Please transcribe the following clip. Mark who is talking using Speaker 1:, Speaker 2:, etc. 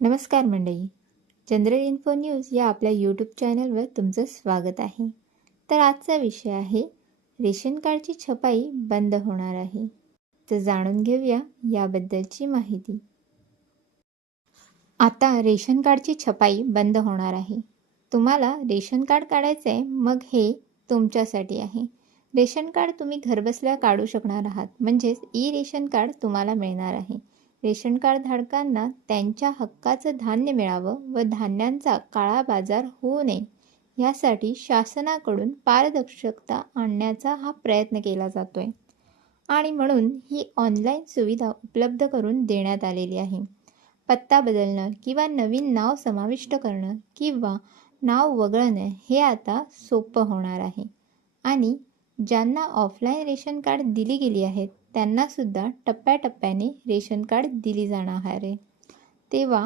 Speaker 1: नमस्कार मंडळी. General info news या आपल्या यूट्यूब चॅनलवर तुमचं स्वागत आहे. तर आजचा विषय आहे रेशन कार्डची छपाई बंद होणार आहे. तर जाणून घेऊया याबद्दलची माहिती. आता रेशन कार्डची छपाई बंद होणार आहे. तुम्हाला रेशन कार्ड काढायचं आहे मग हे तुमच्यासाठी आहे. रेशन कार्ड तुम्ही घरबसल्या काढू शकणार आहात म्हणजेच ई रेशन कार्ड तुम्हाला मिळणार आहे. रेशन कार्ड धारकांना त्यांच्या हक्काचं धान्य मिळावं व धान्यांचा काळा बाजार होऊ नये यासाठी शासनाकडून पारदर्शकता आणण्याचा हा प्रयत्न केला जातोय. आणि म्हणून ही ऑनलाईन सुविधा उपलब्ध करून देण्यात आलेली आहे. पत्ता बदलणं किंवा नवीन नाव समाविष्ट करणं किंवा नाव वगळणं हे आता सोपं होणार आहे. आणि ज्यांना ऑफलाईन रेशन कार्ड दिली गेली आहेत त्यांनासुद्धा टप्प्याटप्प्याने रेशन कार्ड दिली जाणार आहे. तेव्हा